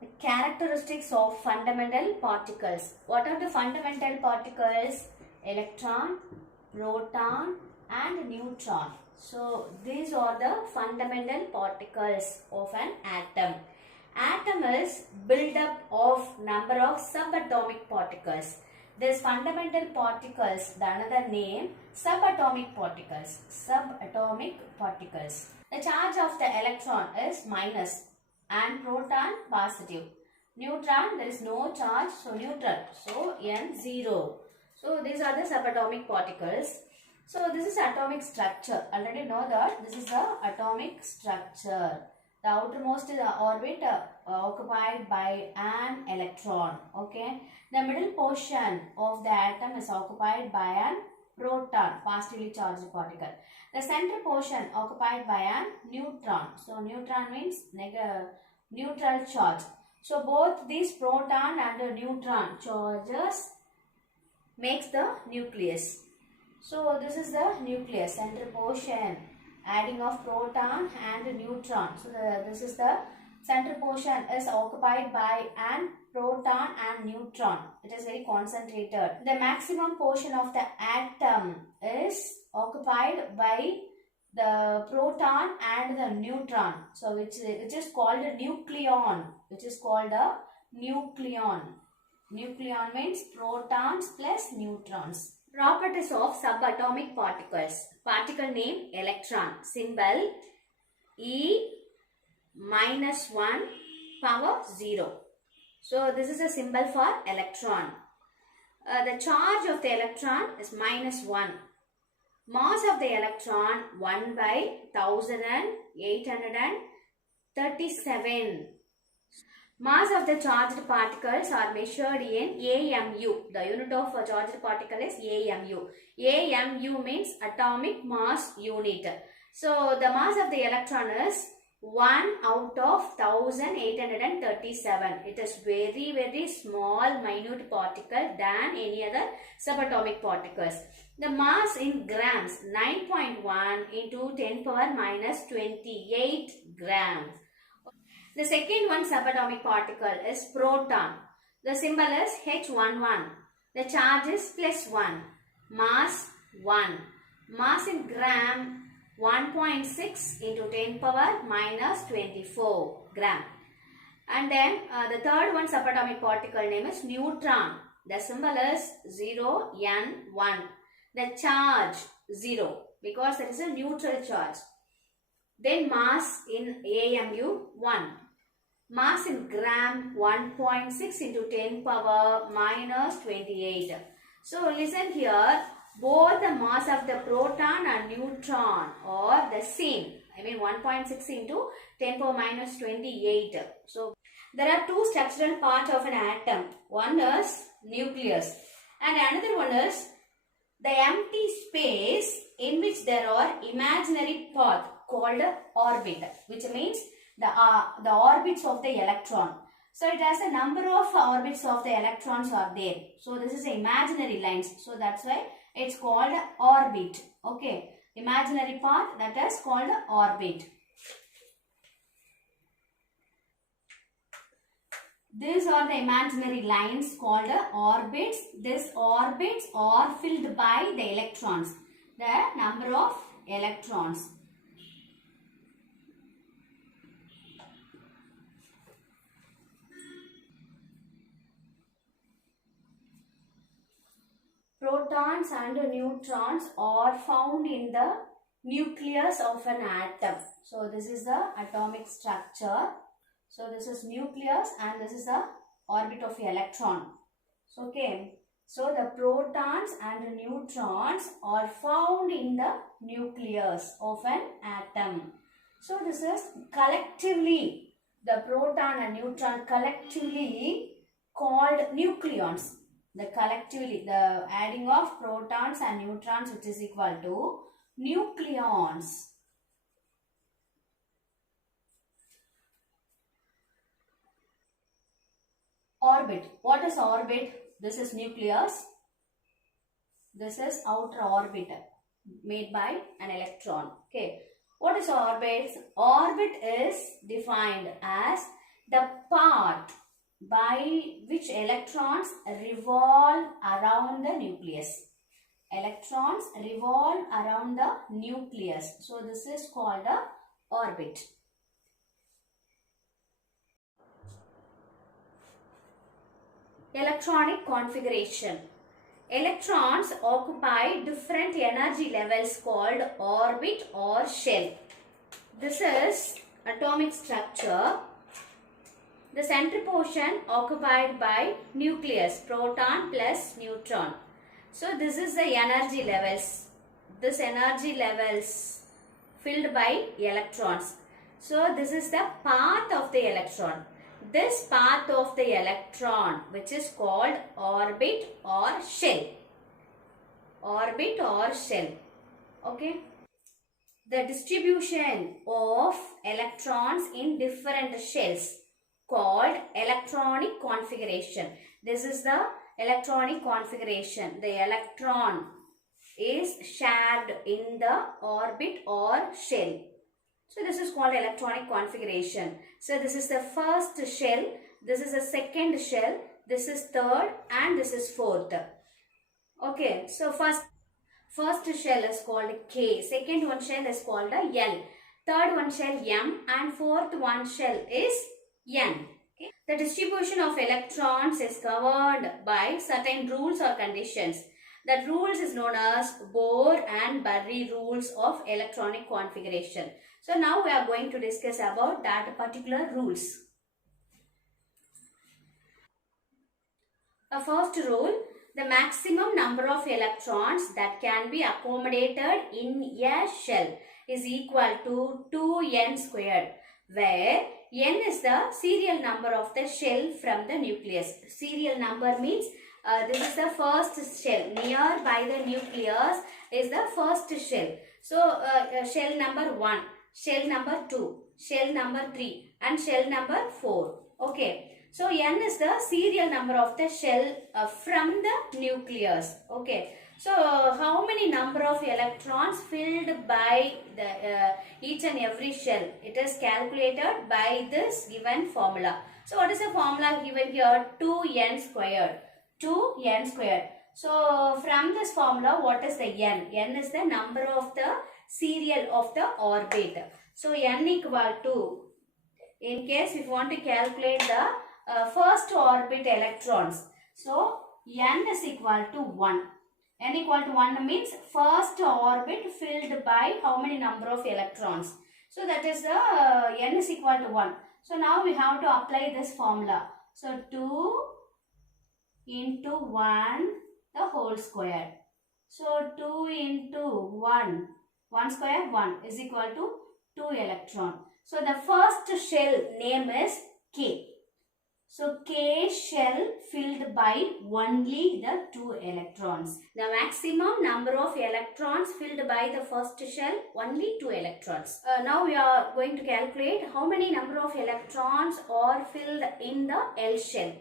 The characteristics of fundamental particles. What are the fundamental particles? Electron, proton and neutron. So these are the fundamental particles of an atom. Atom is built up of number of subatomic particles. These fundamental particles, the another name, subatomic particles. Subatomic particles. The charge of the electron is minus and proton positive. Neutron, there is no charge, so neutral. So N0. So these are the subatomic particles. So this is atomic structure. Already know that this is the atomic structure. The outermost orbit occupied by an electron. Okay. The middle portion of the atom is occupied by an proton, positively charged particle. The center portion occupied by an neutron. So neutron means neutral charge. So both these proton and neutron charges makes the nucleus. So this is the nucleus, center portion, adding of proton and neutron. So this is the center portion is occupied by an proton and neutron. It is very concentrated. The maximum portion of the atom is occupied by the proton and the neutron. So which is called a nucleon. Which is called a nucleon. Nucleon means protons plus neutrons. Properties of subatomic particles. Particle name electron. Symbol E minus 1 power 0. So this is a symbol for electron. The charge of the electron is minus 1. Mass of the electron 1 by 1837. Mass of the charged particles are measured in AMU. The unit of a charged particle is AMU. AMU means atomic mass unit. So the mass of the electron is 1 out of 1837. It is very small minute particle than any other subatomic particles. The mass in grams 9.1 into 10 power minus 28 grams. The second one subatomic particle is proton. The symbol is H11. The charge is plus 1. Mass 1. Mass in gram 1.6 into 10 power minus 24 gram. And then the third one subatomic particle name is neutron. The symbol is 0N1. The charge 0 because there is a neutral charge. Then mass in AMU 1. Mass in gram 1.6 into 10 power minus 28. So listen here, both the mass of the proton and neutron are the same. I mean 1.6 into 10 power minus 28. So there are two structural parts of an atom. One is nucleus and another one is the empty space in which there are imaginary path called orbit, which means the orbits of the electron. So it has a number of orbits of the electrons are there. So this is imaginary lines. So that's why it's called orbit. Okay. Imaginary path, that is called orbit. These are the imaginary lines called orbits. These orbits are filled by the electrons. The number of electrons. Protons and neutrons are found in the nucleus of an atom. So this is the atomic structure. So this is nucleus and this is the orbit of the electron. So, okay. So the protons and neutrons are found in the nucleus of an atom. So this is collectively, the proton and neutron collectively called nucleons. The collectively, the adding of protons and neutrons which is equal to nucleons. Orbit. What is orbit? This is nucleus. This is outer orbit made by an electron. Okay. What is orbit? Orbit is defined as the path path by which electrons revolve around the nucleus. Electrons revolve around the nucleus. So this is called a orbit. Electronic configuration. Electrons occupy different energy levels called orbit or shell. This is atomic structure. The center portion occupied by nucleus, proton plus neutron. So this is the energy levels. This energy levels filled by electrons. So this is the path of the electron. This path of the electron, which is called orbit or shell. Orbit or shell. Okay. The distribution of electrons in different shells called electronic configuration. This is the electronic configuration. The electron is shared in the orbit or shell. So this is called electronic configuration. So this is the first shell, this is the second shell, this is third and this is fourth. Okay, so first shell is called K, second one shell is called a L, third one shell M and fourth one shell is N. Okay. The distribution of electrons is governed by certain rules or conditions. That rules is known as Bohr and Bury rules of electronic configuration. So now we are going to discuss about that particular rules. The first rule, the maximum number of electrons that can be accommodated in a shell is equal to 2n squared, where n is the serial number of the shell from the nucleus. Serial number means this is the first shell. Near by the nucleus is the first shell. So shell number 1, shell number 2, shell number 3 and shell number 4. Okay. So n is the serial number of the shell from the nucleus. Okay. So how many number of electrons filled by the each and every shell? It is calculated by this given formula. So what is the formula given here? 2n squared. 2n squared. So from this formula, what is the n? N is the number of the serial of the orbit. So n equal to, in case if you want to calculate the first orbit electrons, so n is equal to 1. N equal to 1 means first orbit filled by how many number of electrons. So that is the n is equal to 1. So now we have to apply this formula. So 2 into 1 the whole square. So 2 into 1, 1 square 1 is equal to 2 electron. So the first shell name is K. So K shell filled by only the 2 electrons. The maximum number of electrons filled by the first shell, only 2 electrons. Now we are going to calculate how many number of electrons are filled in the L shell.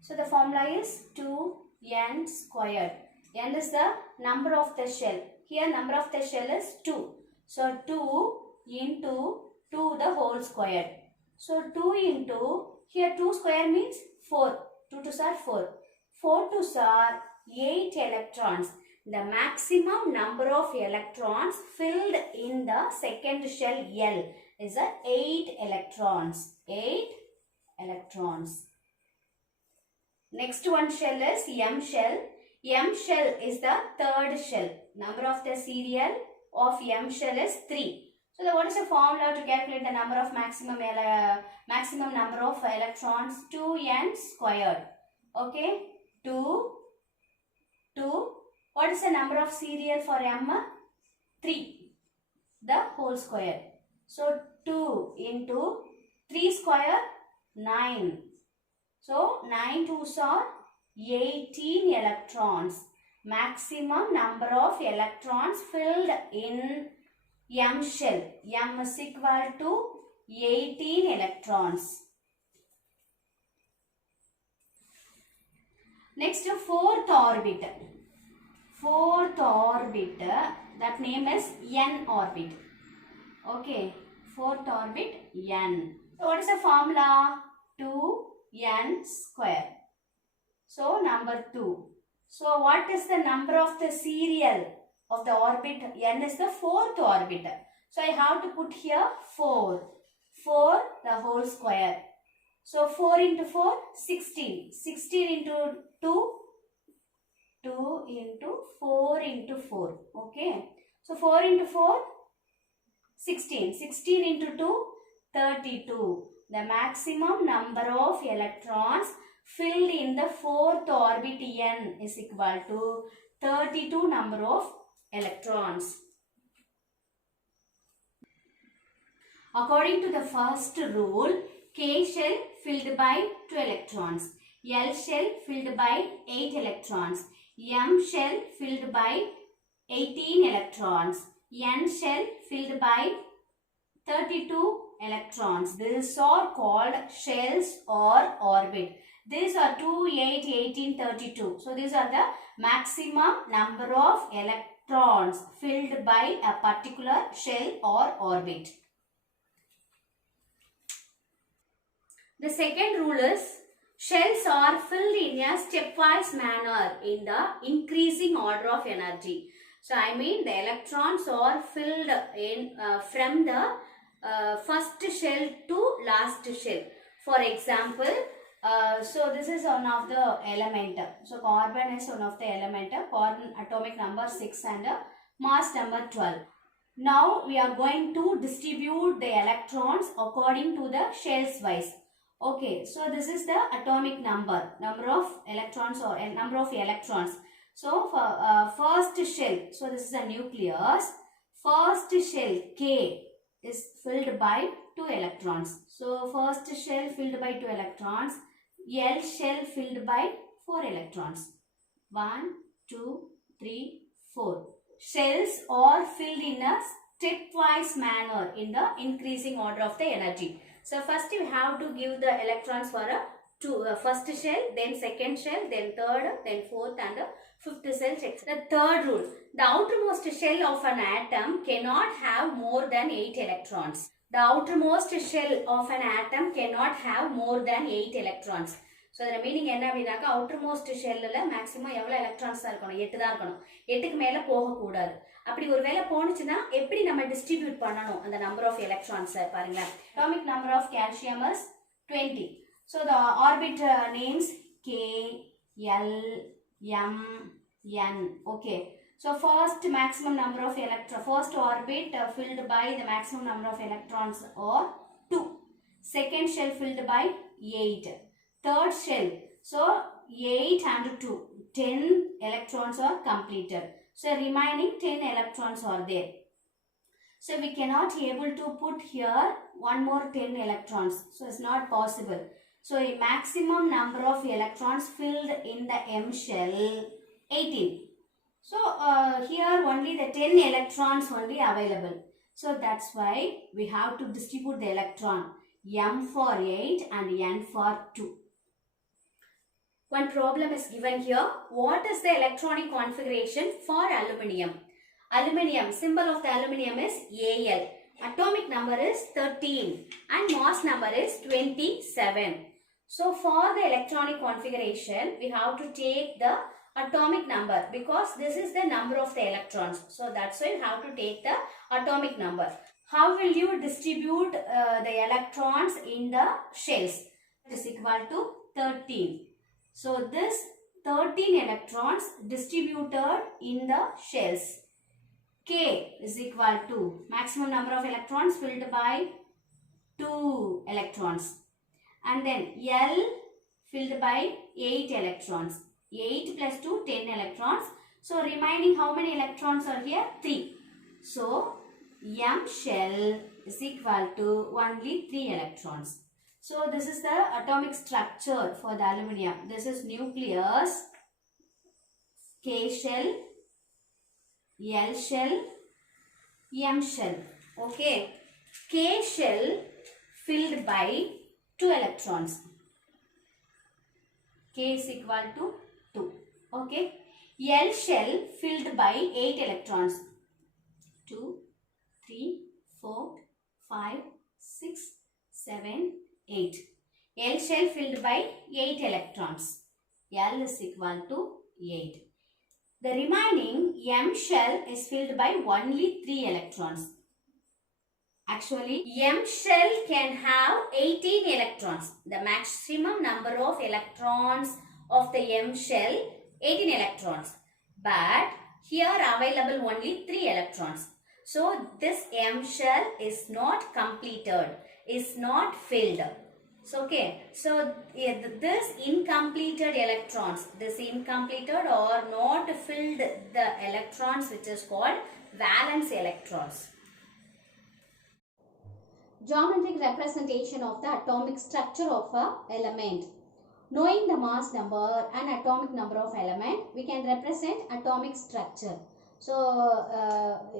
So the formula is 2n squared. N is the number of the shell. Here number of the shell is 2. So 2 into 2 the whole squared. So 2 into, here 2 square means 4. 2 2s are 4. 4 2s are 8 electrons. The maximum number of electrons filled in the second shell L is 8 electrons. 8 electrons. Next one shell is M shell. M shell is the third shell. Number of the serial of M shell is 3. So what is the formula to calculate the number of maximum number of electrons? 2n squared. Okay. 2. What is the number of serial for M? 3. The whole square. So 2 into 3 square 9. So 9 2s are 18 electrons. Maximum number of electrons filled in M shell. M is equal to 18 electrons. Next, fourth orbit. Fourth orbit, that name is N orbit. Okay, fourth orbit N. So what is the formula? 2n square. So number 2. So what is the number of the serial of the orbit? N is the fourth orbit. So I have to put here 4. 4 the whole square. So 4 into 4, 16. 16 into 2, 2 into 4 into 4. Okay. So 4 into 4, 16. 16 into 2, 32. The maximum number of electrons filled in the fourth orbit n is equal to 32 number of electrons. According to the first rule, K shell filled by 2 electrons, L shell filled by 8 electrons, M shell filled by 18 electrons, N shell filled by 32 electrons. These are called shells or orbit. These are 2, 8, 18, 32. So these are the maximum number of electrons filled by a particular shell or orbit. The second rule is shells are filled in a stepwise manner in the increasing order of energy. So I mean the electrons are filled in from the first shell to last shell. For example, so this is one of the element. So carbon is one of the element. Carbon atomic number 6 and mass number 12. Now we are going to distribute the electrons according to the shells wise. Okay, so this is the atomic number of electrons or number of electrons. So for first shell, so this is a nucleus. First shell K is filled by 2 electrons. So first shell filled by 2 electrons. L shell filled by 4 electrons. 1, 2, 3, 4. Shells are filled in a stepwise manner in the increasing order of the energy. So first you have to give the electrons for a first shell, then second shell, then third, then fourth and fifth shell. The third rule, the outermost shell of an atom cannot have more than 8 electrons. The outermost shell of an atom cannot have more than 8 electrons. So the meaning என்ன அப்படினாக்க outermost shellல maximum எவ்வளவு electrons தான் இருக்கணும்? 8 தான் இருக்கணும். 8க்கு மேல போக கூடாது. அப்படி ஒருவேளை போனுச்சுனா எப்படி நம்ம டிஸ்ட்ரிபியூட் பண்ணனும் அந்த நம்பர் ஆஃப் எலக்ட்ரான்ஸ் பாருங்க. Atomic number of calcium is 20. So the orbit names K, L, M, N. Okay. So first maximum number of first orbit filled by the maximum number of electrons are 2. Second shell filled by 8. Third shell, so 8 and 2, 10 electrons are completed. So remaining 10 electrons are there. So we cannot able to put here one more 10 electrons. So it's not possible. So a maximum number of electrons filled in the M shell 18. So here only the 10 electrons only available. So that's why we have to distribute the electron M for 8 and N for 2. One problem is given here. What is the electronic configuration for aluminium? Aluminium, symbol of the aluminium is Al. Atomic number is 13 and mass number is 27. So for the electronic configuration, we have to take the atomic number because this is the number of the electrons. So that's why you have to take the atomic number. How will you distribute the electrons in the shells? It is equal to 13. So this 13 electrons distributed in the shells. K is equal to maximum number of electrons filled by 2 electrons. And then L filled by 8 electrons. 8 plus 2, 10 electrons. So remaining how many electrons are here? 3. So M shell is equal to only 3 electrons. So this is the atomic structure for the aluminium. This is nucleus, K shell, L shell, M shell. Okay. K shell filled by 2 electrons. K is equal to 2. Okay. L shell filled by 8 electrons. 2, 3, 4, 5, 6, 7, 8. L shell filled by 8 electrons. L is equal to 8. The remaining M shell is filled by only 3 electrons. Actually, M shell can have 18 electrons. The maximum number of electrons of the M shell, 18 electrons. But here available only 3 electrons. So, this M shell is not completed, is not filled. So, okay. So, this incompleted electrons, this incompleted or not filled the electrons which is called valence electrons. Geometric representation of the atomic structure of a element. Knowing the mass number and atomic number of element, we can represent atomic structure. So,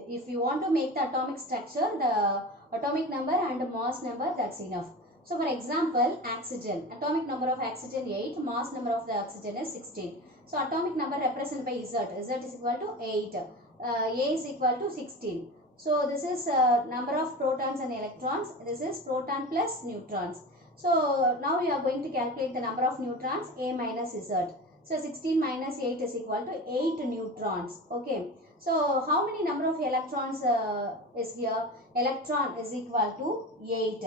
if you want to make the atomic structure, the atomic number and the mass number, that's enough. So, for example, oxygen. Atomic number of oxygen 8, mass number of the oxygen is 16. So, atomic number represented by Z. Z is equal to 8. A is equal to 16. So, this is number of protons and electrons. This is proton plus neutrons. So, now we are going to calculate the number of neutrons, A minus Z. So, 16 minus 8 is equal to 8 neutrons. Okay. So, how many number of electrons is here? Electron is equal to 8.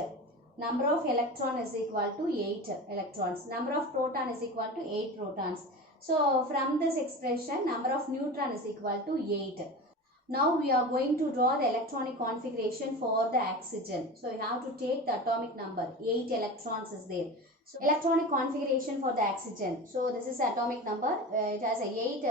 Number of electron is equal to 8 electrons. Number of proton is equal to 8 protons. So, from this expression, number of neutron is equal to 8. Now we are going to draw the electronic configuration for the oxygen. So you have to take the atomic number. 8 electrons is there. So electronic configuration for the oxygen. So this is atomic number. It has 8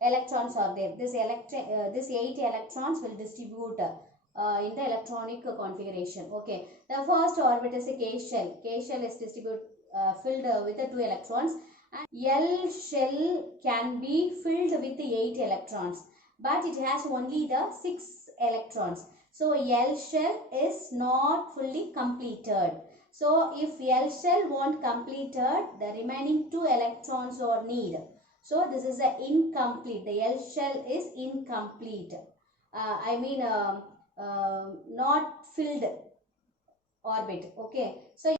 electrons are there. This 8 electrons will distribute in the electronic configuration. Okay. The first orbit is a K shell. K shell is filled with the 2 electrons. And L shell can be filled with the 8 electrons. But it has only the 6 electrons. So, L shell is not fully completed. So, if L shell won't completed, the remaining 2 electrons are needed. So, this is the incomplete. The L shell is incomplete. Not filled orbit. Okay. So,